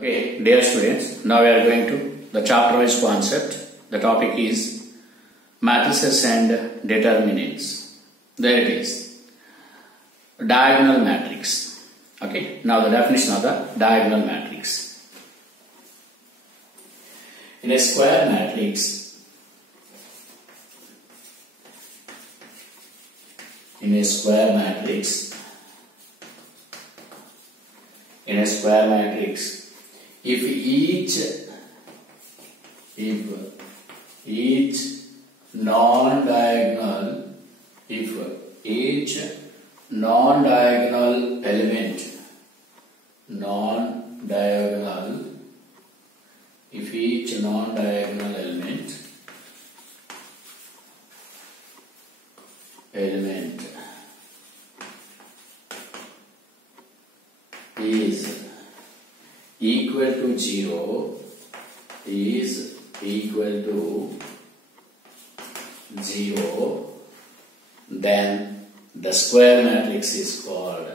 Okay, dear students, now we are going to the chapter-wise concept. The topic is matrices and determinants. There it is. Diagonal matrix. Okay, now the definition of the diagonal matrix. In a square matrix, if each non-diagonal element is equal to 0, then the square matrix is called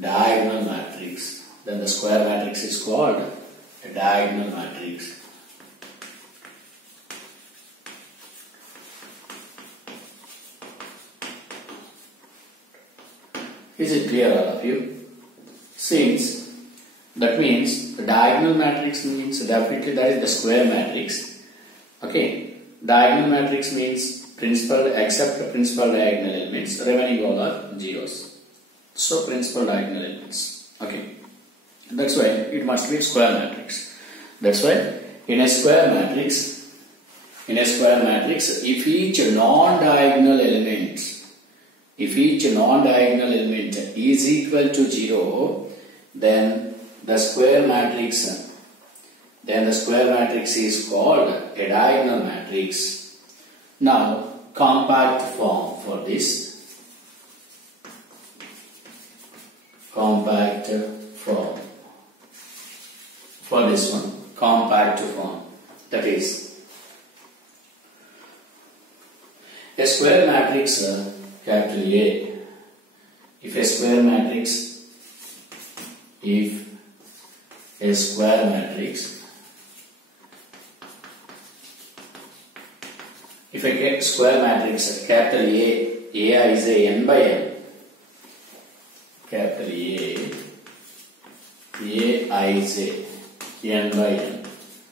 diagonal matrix. Then the square matrix is called a diagonal matrix. Is it clear, all of you? Since that means the diagonal matrix means definitely that is the square matrix. Okay, diagonal matrix means principal except principal diagonal elements, remaining all are zeros. So principal diagonal elements. Okay, that's why it must be square matrix. That's why in a square matrix, if each non-diagonal element is equal to 0, then the square matrix is called a diagonal matrix. Now compact form for this. Compact form that is a square matrix capital A. If a square matrix capital A is a n by n. Capital A is a n by n,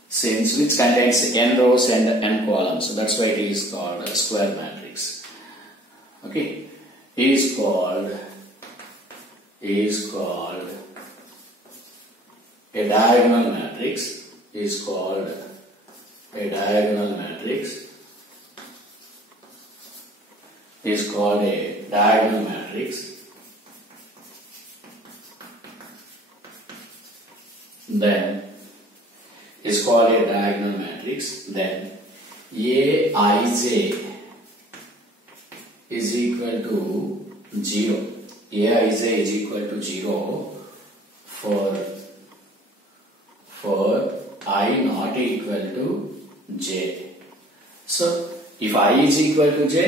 since which contains n rows and n columns, so that's why it is called a square matrix. Okay, is called a diagonal matrix. Then Aij is equal to 0. Aij is equal to 0 for I not equal to j. So if I is equal to j,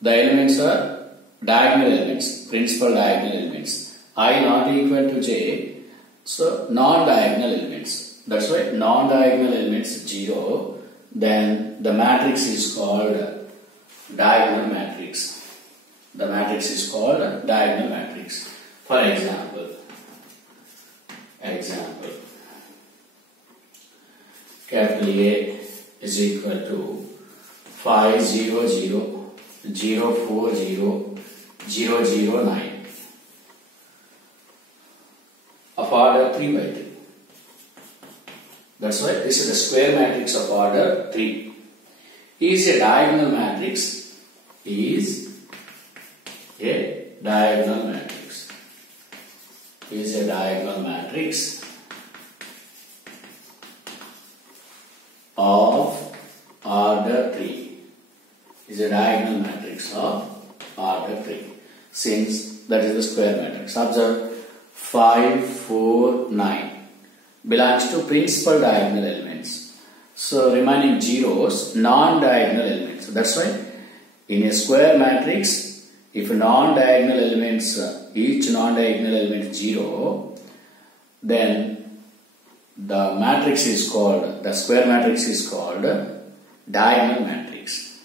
the elements are diagonal elements, principal diagonal elements. I not equal to j, so non-diagonal elements. That's why non-diagonal elements 0. Then the matrix is called diagonal matrix. The matrix is called diagonal matrix. For example, capital A is equal to 5 0 0 0 4 0 0 0 9 of order 3 by 3. That's why this is the square matrix of order 3. Is a diagonal matrix. Of order 3. Is a diagonal matrix of order 3. Since that is the square matrix. Observe 5, 4, 9 belongs to principal diagonal elements. So remaining zeros, non-diagonal elements. That's why in a square matrix, if non-diagonal elements, each non-diagonal element is 0, then the matrix is called, the square matrix is called diagonal matrix.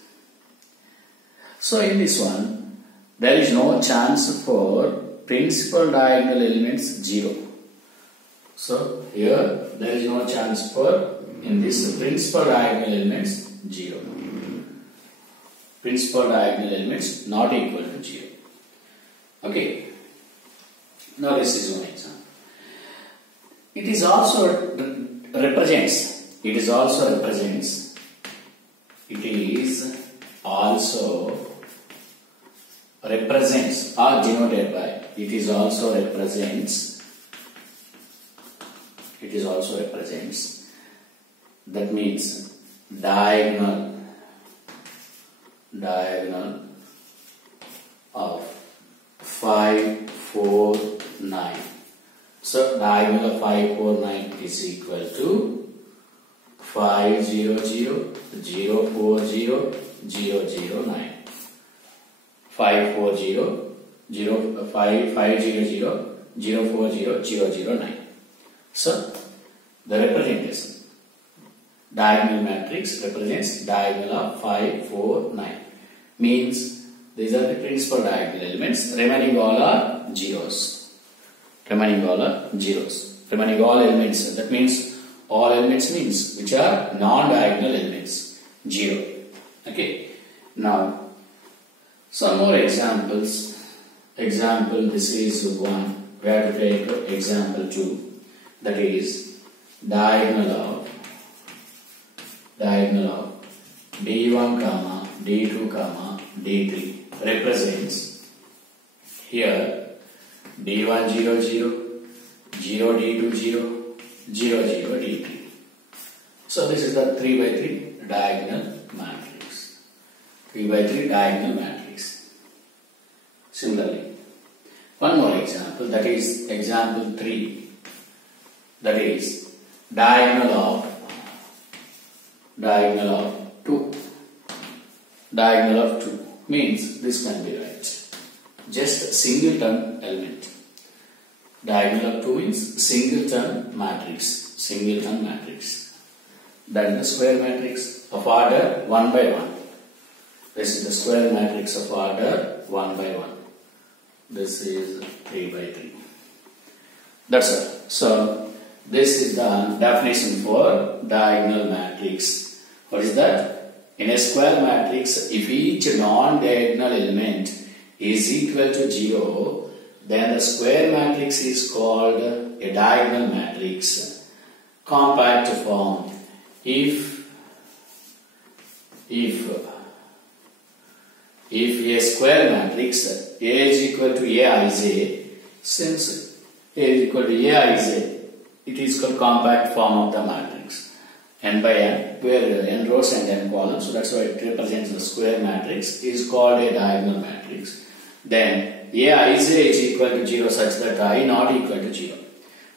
So in this one, there is no chance for principal diagonal elements 0. So here there is no chance for, in this principal diagonal elements 0. Principal diagonal elements not equal to 0. Okay. Now this is one example. It is also represents or denoted by, it is also represents, that means diagonal of 5, 4, 9. So diagonal of 5, 4, 9 is equal to 5, 0, 0, 0, 4, 0, 0, 0, 9. 5, 4, 0, 0, 5, 5, 0, 0, 0, 4, 0, 0, 0, 9. So the representation, diagonal matrix represents diagonal of 5, 4, 9. Means these are the principal diagonal elements. Remaining all are zeros. Remaining all elements. That means all elements means which are non-diagonal elements. 0. Okay. Now some more examples. Example, this is one. We have to take example 2. That is diagonal of D1, D2, D3 represents here D1, 0, 0, 0, D2, 0, 0, 0, D3. So this is the 3 by 3 diagonal matrix. 3 by 3 diagonal matrix. Similarly, one more example, that is example 3. That is diagonal of 2. Diagonal of 2 means this can be right. Just singleton element. Diagonal of 2 means singleton matrix. Then the square matrix of order 1 by 1. This is the square matrix of order 1 by 1. This is 3 by 3. That's all. So this is the definition for diagonal matrix. What is that? In a square matrix, if each non-diagonal element is equal to 0, then the square matrix is called a diagonal matrix. Compact form. If a square matrix A is equal to Aij, since A is equal to Aij, it is called compact form of the matrix. N by N, where N rows and N columns, so that's why it represents the square matrix, is called a diagonal matrix. Then Aij is equal to 0 such that I not equal to 0.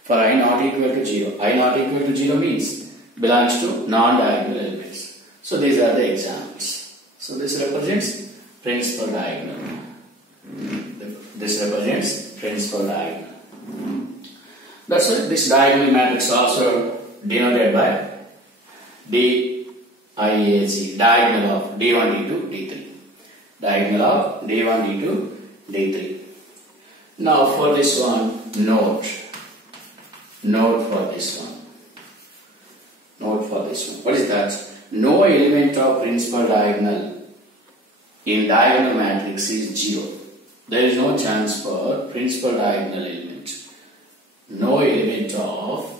For I not equal to 0, I not equal to 0 means belongs to non-diagonal elements. So these are the examples. So this represents principal diagonal. This represents principal diagonal. That's why this diagonal matrix also denoted by DIAG, diagonal of D1, D2, D3. Diagonal of D1, D2, D3. Now for this one, note for this one. What is that? No element of principal diagonal in diagonal matrix is 0. There is no chance for principal diagonal element. No element of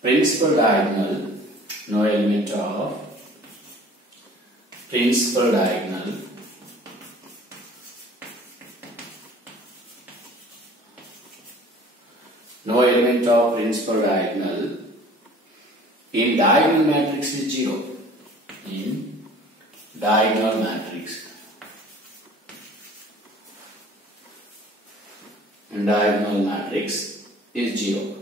principal diagonal. No element of principal diagonal in diagonal matrix is 0. In diagonal matrix. And diagonal matrix is 0.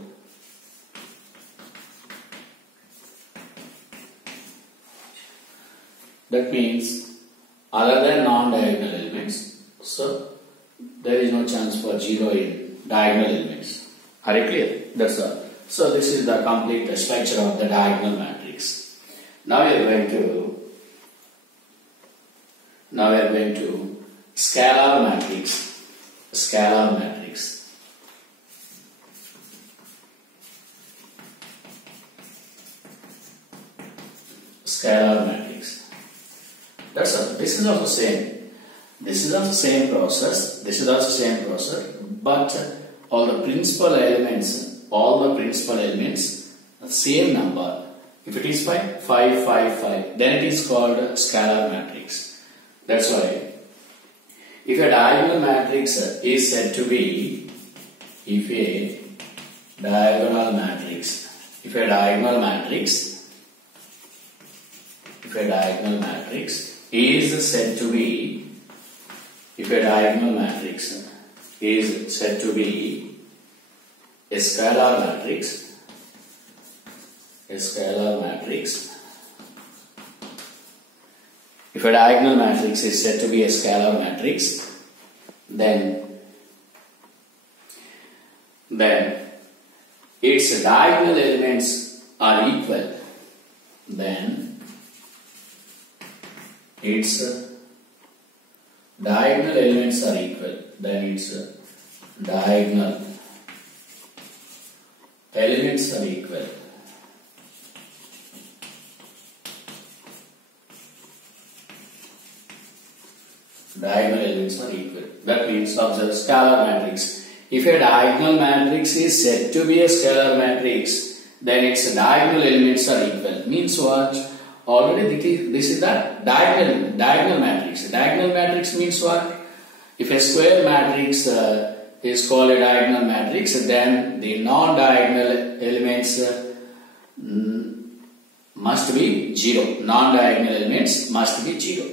That means other than non-diagonal elements, so there is no chance for 0 in diagonal elements. Are you clear? That's all. So this is the complete structure of the diagonal matrix. Now we are going to scalar matrix. Scalar matrix. Scalar matrix. That's all. This is also same. This is also same process. This is also same process. But all the principal elements, the same number. If it is 5, 5, 5, 5, then it is called scalar matrix. That's why if a diagonal matrix is said to be, if a diagonal matrix is said to be a scalar matrix, if a diagonal matrix is said to be a scalar matrix, then its diagonal elements are equal. Then its diagonal elements are equal. Then its diagonal elements are equal. Diagonal elements are equal. That means observe scalar matrix. If a diagonal matrix is said to be a scalar matrix, then its diagonal elements are equal. Means what? Already this is the diagonal matrix. Diagonal matrix means what? If a square matrix is called a diagonal matrix, then the non-diagonal elements must be 0. Non-diagonal elements must be 0.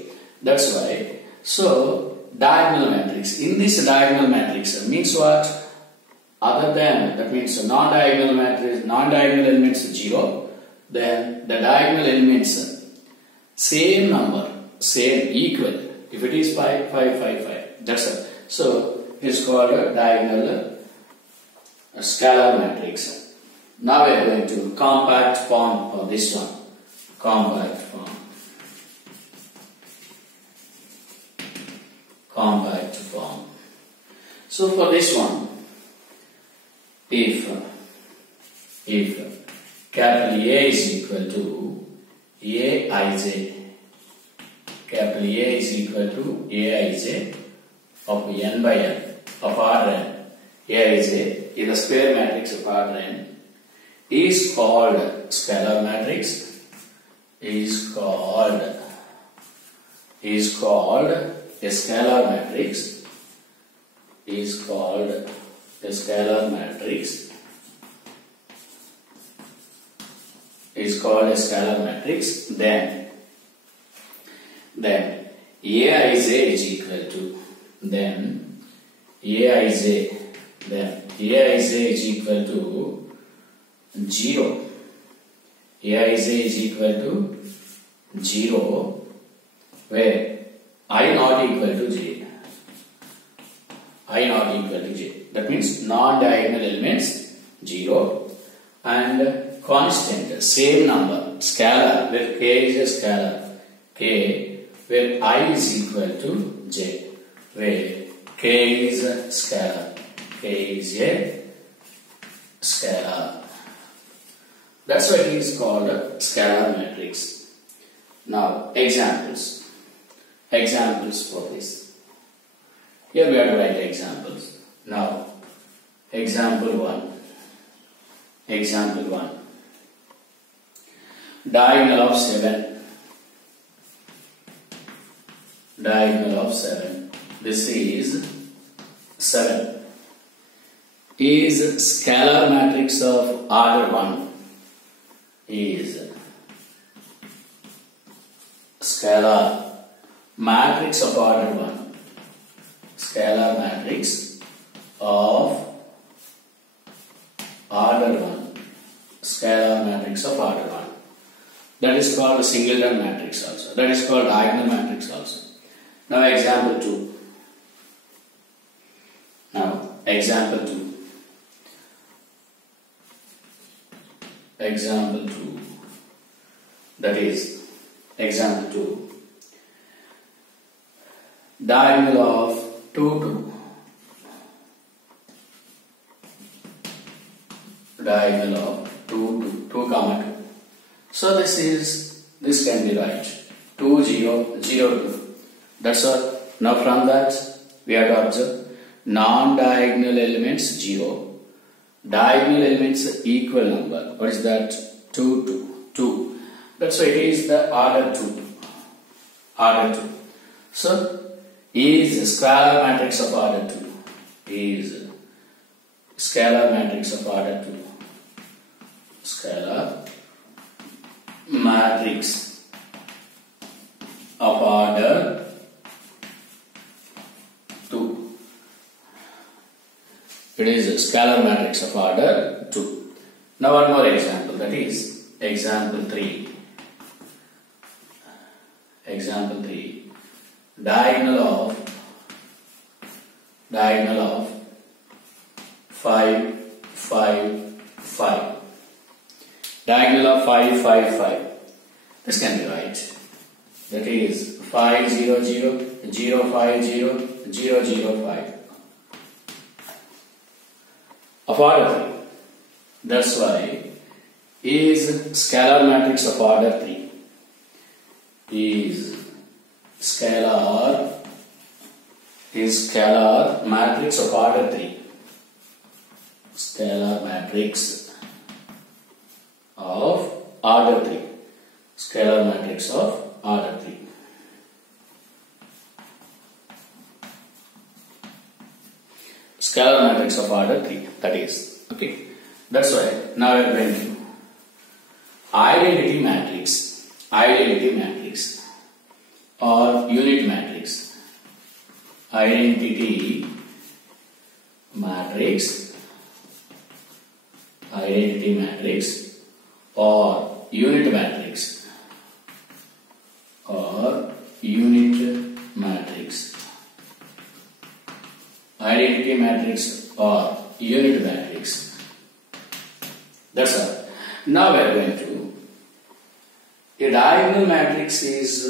That's why. So diagonal matrix. In this diagonal matrix means what? Other than, that means non-diagonal matrix, non-diagonal elements 0. Then the diagonal elements same number, same equal. If it is 5, 5, 5, 5. That's all. So it is called a diagonal scalar matrix. Now we are going to compact form for this one. Compact form. Compact form. So for this one, if capital A is equal to Aij, capital A is equal to Aij of n by n of Rn, Aij is a square matrix of Rn, is called scalar matrix, is called a scalar matrix, is called a scalar matrix, is called a scalar matrix, then Aij is equal to, Aij is equal to 0. Aij is equal to 0 where I not equal to j. I not equal to j. That means non-diagonal elements 0 and constant same number scalar where k is a scalar, k where I is equal to j, where k is a scalar, k is a scalar. That's why it is called a scalar matrix. Now examples for this. Here we have to write examples. Now example 1. Diagonal of 7. This is 7. Is scalar matrix of order 1. Is scalar matrix of order 1. Scalar matrix of order 1. Scalar matrix of order 1. That is called a singleton matrix also. That is called diagonal matrix also. Now example 2. Example 2. That is example 2. Diagonal of 2, 2. Diagonal of 2, 2, comma 2. So this can be right. 2, 0, 0, 2. That's all. Now from that we have to observe non-diagonal elements 0. Diagonal elements equal number. What is that? 2, 2, 2. That's why it is the order 2. Order 2. So is scalar matrix of order 2. Is scalar matrix of order 2. Scalar matrix of order 2. It is a scalar matrix of order 2. Now one more example, that is example 3. Example 3. Diagonal of 5, 5, 5. Diagonal of 5, 5, 5. This can be right. That is 5, 0, 0, 0, 5, 0, 0, 0, 5. Of order 3. That's why is scalar matrix of order 3. Is scalar matrix of order 3. Scalar matrix of order 3. Scalar matrix of order 3. Scalar matrix of order 3. That is okay. That's why now we are going to identity matrix. Identity matrix or unit matrix. Identity matrix. Identity matrix or unit matrix. Or unit matrix. Identity matrix or unit matrix. That's all. Now we are going to a diagonal matrix is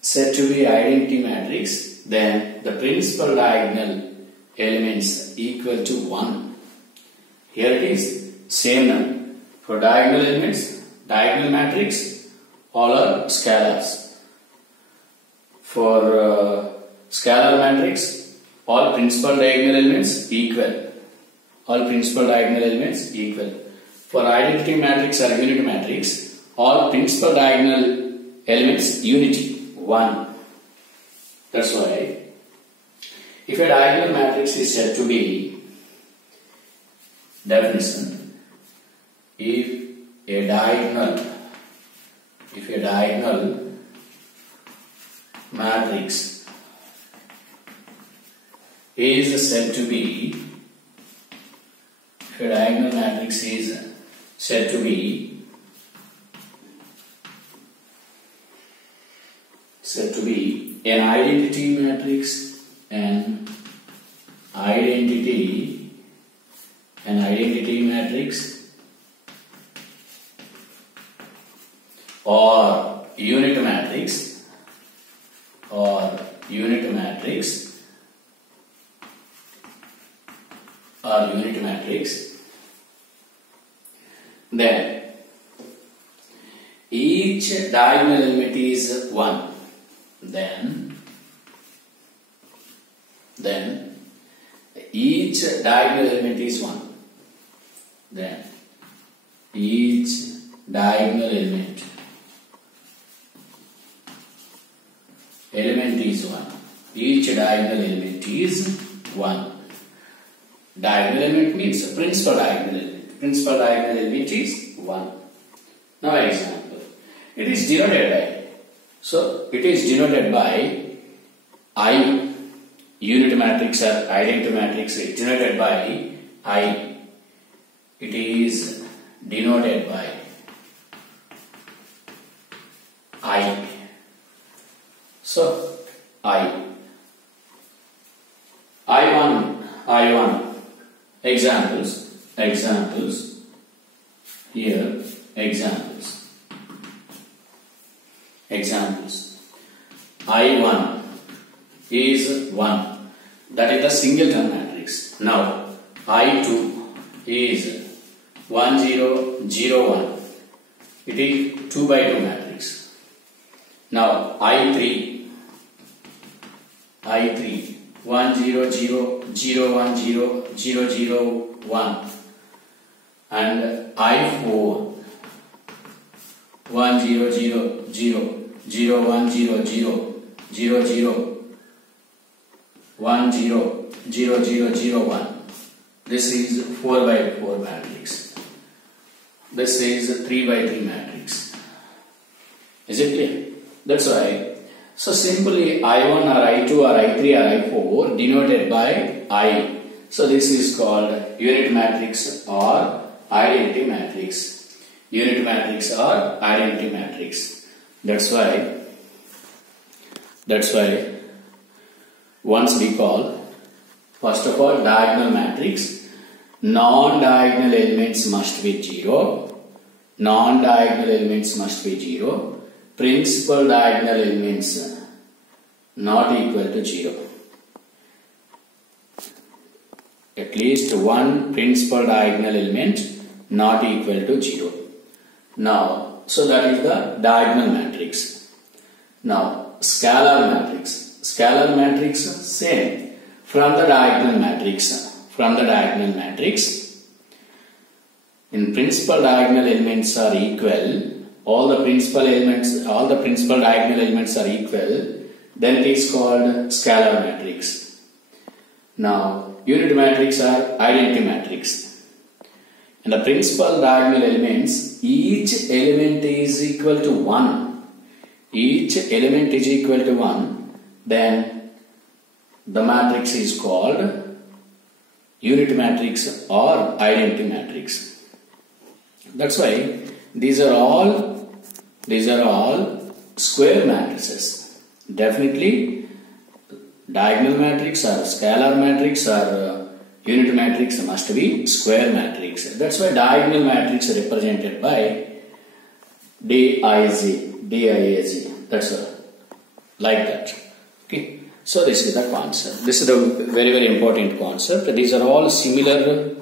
said to be identity matrix, then the principal diagonal elements equal to 1. Here it is same number. For diagonal elements, diagonal matrix, all are scalars. For scalar matrix, all principal diagonal elements equal. All principal diagonal elements equal. For identity matrix or unit matrix, all principal diagonal elements unity, 1. That's why if a diagonal matrix is said to be definition, if a diagonal matrix is said to be, if a diagonal matrix is said to be an identity matrix, an identity matrix or unit matrix then each diagonal element is 1. Then each diagonal element is 1. Then each diagonal element is 1. Each diagonal element is 1. Diagonal element means principal diagonal element. Principal diagonal element is 1. Now example. It is denoted by. So it is denoted by I. Unit matrix or identity matrix is denoted by I. It is denoted by I. So I1 examples here examples I1 is 1, that is the singleton matrix. Now I2 is 1 0 0 1, it is 2 by 2 matrix. Now I3 1 0 0 0 1 0 0 0 1, and I4 1 0 0 0 0 1 0 0 0 0 1 0 0 0 0 1. This is 4 by 4 matrix. This is 3 by 3 matrix. Is it clear? That's why. So simply I1 or I2 or I3 or I4 denoted by I. So this is called unit matrix or identity matrix. Unit matrix or identity matrix. That's why once we call, first of all, diagonal matrix, non-diagonal elements must be 0. Non-diagonal elements must be 0. Principal diagonal elements not equal to 0. At least one principal diagonal element not equal to 0. Now, so that is the diagonal matrix. Now, scalar matrix. Scalar matrix, same. From the diagonal matrix, in principal diagonal elements are equal, all the principal diagonal elements are equal, then it is called scalar matrix. Now, unit matrix or identity matrix. And the principal diagonal elements, each element is equal to 1. Each element is equal to 1, then the matrix is called unit matrix or identity matrix. That's why these are all square matrices. Definitely diagonal matrix or scalar matrix or unit matrix must be square matrix. That's why diagonal matrix is represented by DIAG. That's all. Like that. Okay. So this is the concept. This is the very, very important concept. These are all similar